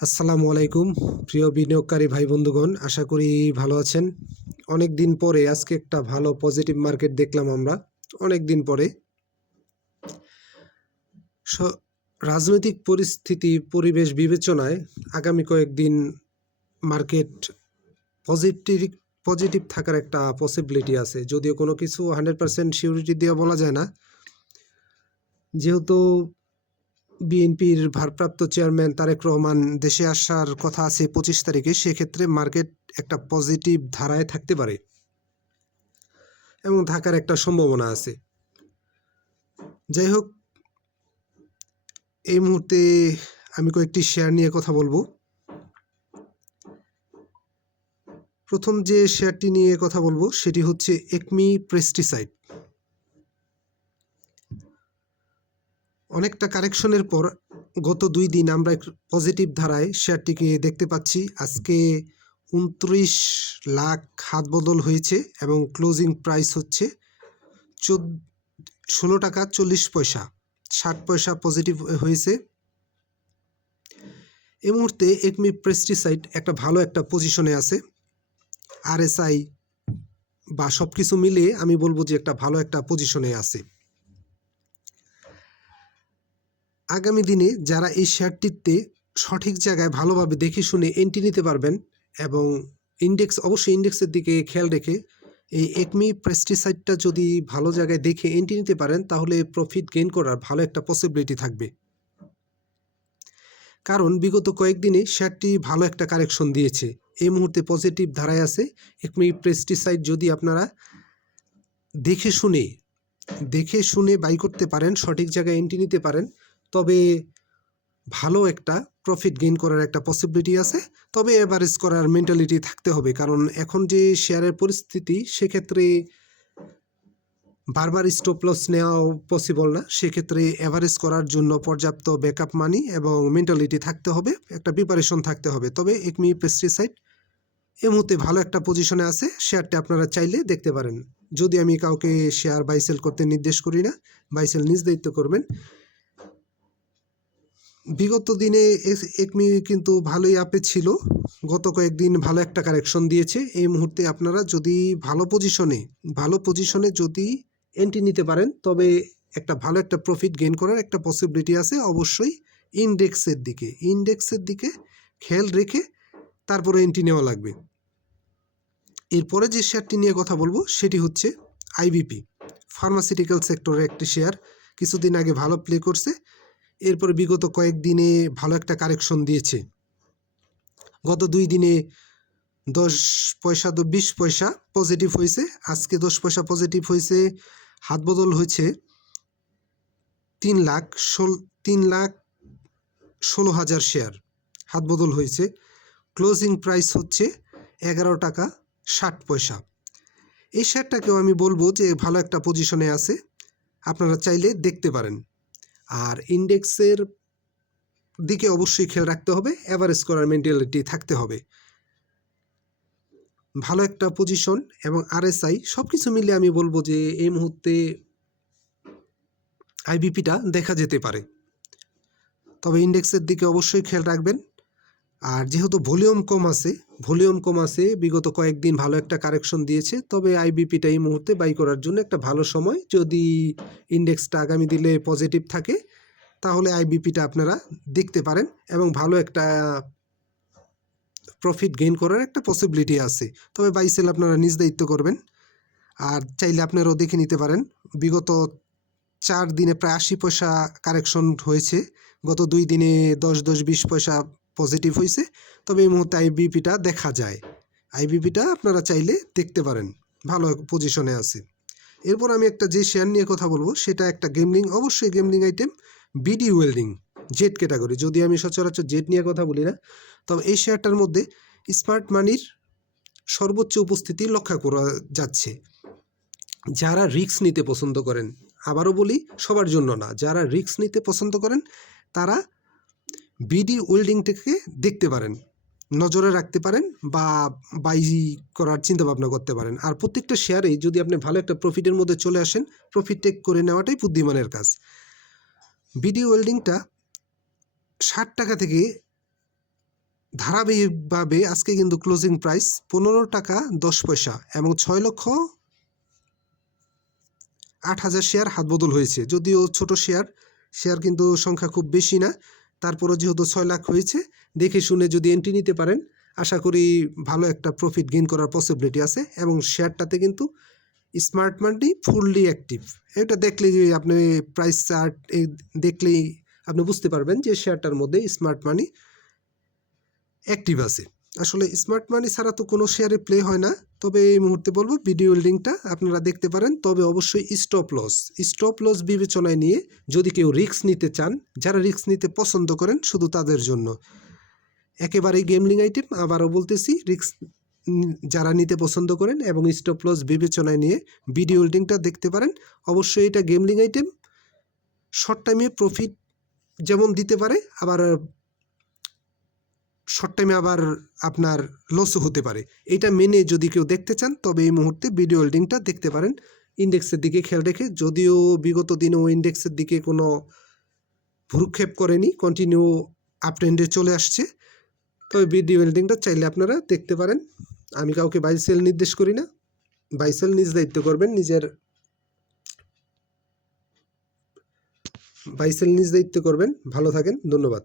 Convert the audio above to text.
আসসালামু আলাইকুম প্রিয় বিনিয়োগকারী ভাই বন্ধুগণ, আশা করি ভালো আছেন। অনেক দিন পরে আজকে একটা ভালো পজিটিভ মার্কেট দেখলাম আমরা। অনেক দিন পরে রাজনৈতিক পরিস্থিতি পরিবেশ বিবেচনায় আগামী কয়েকদিন মার্কেট পজিটিভ পজিটিভ থাকার একটা পসিবিলিটি আছে, যদিও কোনো কিছু 100% সিউরিটি দিয়ে বলা যায় না। যেহেতু বিএনপির ভারপ্রাপ্ত চেয়ারম্যান তারেক রহমান দেশে আসার কথা আছে 25 তারিখে, সেক্ষেত্রে মার্কেট একটা পজিটিভ ধারায় থাকতে পারে এবং থাকার একটা সম্ভাবনা আছে। যাই হোক, এই মুহূর্তে আমি কয়েকটি শেয়ার নিয়ে কথা বলবো। প্রথম যে শেয়ারটি নিয়ে কথা বলবো সেটি হচ্ছে একমি পেস্টিসাইড। অনেকটা কারেকশনের পর গত 2 দিন আমরা পজিটিভ ধারায় শেয়ারটিকে দেখতে পাচ্ছি। আজকে 29 লাখ হাত বদল হয়েছে এবং ক্লোজিং প্রাইস হচ্ছে 16 টাকা 40 পয়সা, 60 পয়সা পজিটিভ হয়েছে। এই মুহূর্তে একমি পেস্টিসাইড একটা ভালো একটা পজিশনে আছে। আরএসআই বা সব কিছু মিলিয়ে আমি বলবো যে একটা ভালো একটা পজিশনে আছে। আগামী দিনে যারা এই শেয়ারটিতে সঠিক জায়গায় ভালোভাবে দেখে শুনে এন্ট্রি নিতে পারবেন এবং অবশ্যই ইন্ডেক্সের দিকে খেয়াল রেখে এই একমি পেস্টিসাইডটা যদি ভালো জায়গায় দেখে এন্ট্রি নিতে পারেন, তাহলে প্রফিট গেইন করার ভালো একটা পসিবিলিটি থাকবে। কারণ বিগত কয়েকদিনে শেয়ারটি ভালো একটা কারেকশন দিয়েছে, এই মুহূর্তে পজিটিভ ধারায় আছে। একমি পেস্টিসাইড যদি আপনারা দেখে শুনে বাই করতে পারেন, সঠিক জায়গায় এন্ট্রি নিতে পারেন, তবে ভালো একটা প্রফিট গেইন করার একটা পসিবিলিটি আছে। তবে এভারেজ করার মেন্টালিটি থাকতে হবে, কারণ এখন যে শেয়ারের পরিস্থিতি, সেক্ষেত্রে বারবার স্টপ লস নেওয়াও পসিবল না। সেক্ষেত্রে এভারেজ করার জন্য পর্যাপ্ত ব্যাকআপ মানি এবং মেন্টালিটি থাকতে হবে, একটা প্রিপারেশন থাকতে হবে। তবে একমি পেস্টিসাইড এই মুহূর্তে ভালো একটা পজিশনে আছে, শেয়ারটা আপনারা চাইলে দেখতে পারেন। যদি আমি কাউকে শেয়ার বাই সেল করতে নির্দেশ করি না, বাই সেল নিজ দায়িত্ব করবেন। বিগত দিনে একমি কিন্তু ভালোই আপে ছিল, গত কয়েকদিন ভালো একটা কারেকশন দিয়েছে। এই মুহূর্তে আপনারা যদি ভালো পজিশনে যদি এন্ট্রি নিতে পারেন, তবে একটা ভালো একটা প্রফিট গেইন করার একটা পসিবিলিটি আছে। অবশ্যই ইন্ডেক্সের দিকে খেয়াল রেখে তারপরে এন্ট্রি নেওয়া লাগবে। এরপরে যে শেয়ারটি নিয়ে কথা বলবো সেটি হচ্ছে আইবিপি, ফার্মাসিউটিক্যাল সেক্টরের একটি শেয়ার। কিছুদিন আগে ভালো প্লে করছে, এরপরে বিগত কয়েকদিনে ভালো একটা কারেকশন দিয়েছে। গত 2 দিনে 10 পয়সা 20 পয়সা পজিটিভ হয়েছে, আজকে 10 পয়সা পজিটিভ হয়েছে। হাত বদল হয়েছে 3,16,000 শেয়ার হাত বদল হয়েছে। ক্লোজিং প্রাইস হচ্ছে 11 টাকা 60 পয়সা। এই শেয়ারটাকেও আমি বলবো যে ভালো একটা পজিশনে আছে, আপনারা চাইলে দেখতে পারেন। আর ইন্ডেক্সের দিকে অবশ্যই খেয়াল রাখতে হবে, এভারেজ করার মেন্টালিটি থাকতে হবে। ভালো একটা পজিশন এবং আরএসআই সব কিছু মিলে আমি বলবো যে এই মুহূর্তে আইবিপিটা দেখা যেতে পারে। তবে ইন্ডেক্সের দিকে অবশ্যই খেয়াল রাখবেন। আর যেহেতু ভলিউম কম আছে, বিগত কয়েকদিন ভালো একটা কারেকশন দিয়েছে, তবে আইবিপিটা এই মুহূর্তে বাই করার জন্য একটা ভালো সময়। যদি ইন্ডেক্সটা আগামী দিনে পজিটিভ থাকে, তাহলে আইবিপিটা আপনারা দেখতে পারেন এবং ভালো একটা প্রফিট গেইন করার একটা পসিবিলিটি আছে। তবে বাই সেল আপনারা নিজ দায়িত্ব করবেন। আর চাইলে আপনারাও দেখে নিতে পারেন, বিগত 4 দিনে প্রায় 80 পয়সা কারেকশন হয়েছে, গত 2 দিনে 10-20 পয়সা পজিটিভ হয়েছে। তবে এই মুহূর্তে আইবিপিটা দেখা যায়, আইবিপিটা আপনারা চাইলে দেখতে পারেন, ভালো পজিশনে আছে। এরপর আমি একটা যে শেয়ার নিয়ে কথা বলবো সেটা একটা অবশ্যই gambling item, BD welding, Z category. যদি আমি সচরাচর জেড নিয়ে কথা বলি না, তবে এই শেয়ারটার মধ্যে স্মার্ট মানির সর্বোচ্চ উপস্থিতি লক্ষ্য করা যাচ্ছে। যারা রিস্ক নিতে পছন্দ করেন, আবারও বলি সবার জন্য না, যারা রিস্ক নিতে পছন্দ করেন তারা বিডি ওয়েল্ডিংটাকে দেখতে পারেন, নজরে রাখতে পারেন বা বাই করার চিন্তা ভাবনা করতে পারেন। আর প্রত্যেকটা শেয়ারেই যদি আপনি ভালো একটা প্রফিটের মধ্যে চলে আসেন, প্রফিট টেক করে নেওয়াটাই বুদ্ধিমানের কাজ। বিডি ওয়েল্ডিংটা 60 টাকা থেকে ধারাবাহিকভাবে আজকে কিন্তু ক্লোজিং প্রাইস 15 টাকা 10 পয়সা এবং 6,08,000 শেয়ার হাতবদল হয়েছে। যদিও ছোট শেয়ার কিন্তু সংখ্যা খুব বেশি না, তারপরও যেহেতু 6 লাখ হয়েছে, দেখে শুনে যদি এন্ট্রি নিতে পারেন আশা করি ভালো একটা প্রফিট গেইন করার পসিবিলিটি আছে। এবং শেয়ারটাতে কিন্তু স্মার্ট মানি ফুললি অ্যাক্টিভ। এটা দেখলেই যে আপনি প্রাইস চার্ট দেখলেই আপনি বুঝতে পারবেন যে শেয়ারটার মধ্যে স্মার্ট মানি অ্যাক্টিভ আছে। আসলে স্মার্ট মানি ছাড়া তো কোনো শেয়ারে প্লে হয় না। তবে এই মুহূর্তে বলবো ভিডিও হোল্ডিংটা আপনারা দেখতে পারেন, তবে অবশ্যই স্টপ লস বিবেচনায় নিয়ে যদি কেউ রিস্ক নিতে চান, যারা রিস্ক নিতে পছন্দ করেন শুধু তাদের জন্য একেবারেই গেমলিং আইটেম। আবারও বলতেছি, রিস্ক যারা নিতে পছন্দ করেন এবং স্টপ লস বিবেচনায় নিয়ে ভিডিও হোল্ডিংটা দেখতে পারেন। অবশ্যই এটা গেমলিং আইটেম, শর্ট টাইমে প্রফিট যেমন দিতে পারে, আবার শর্ট টাইমে আবার আপনার লসও হতে পারে। এটা মেনে যদি কেউ দেখতে চান তবে এই মুহূর্তে ভিডিও হোল্ডিংটা দেখতে পারেন ইন্ডেক্সের দিকে খেয়াল রেখে। যদিও বিগত দিনেও ইন্ডেক্সের দিকে কোনো ভ্রুক্ষেপ করেনি, কন্টিনিউ আপ ট্রেন্ডে চলে আসছে। তবে ভিডিও হোল্ডিংটা চাইলে আপনারা দেখতে পারেন। আমি কাউকে বাই সেল নির্দেশ করি না, বাই সেল নিজ দায়িত্ব করবেন, বাই সেল নিজ দায়িত্ব করবেন। ভালো থাকেন, ধন্যবাদ।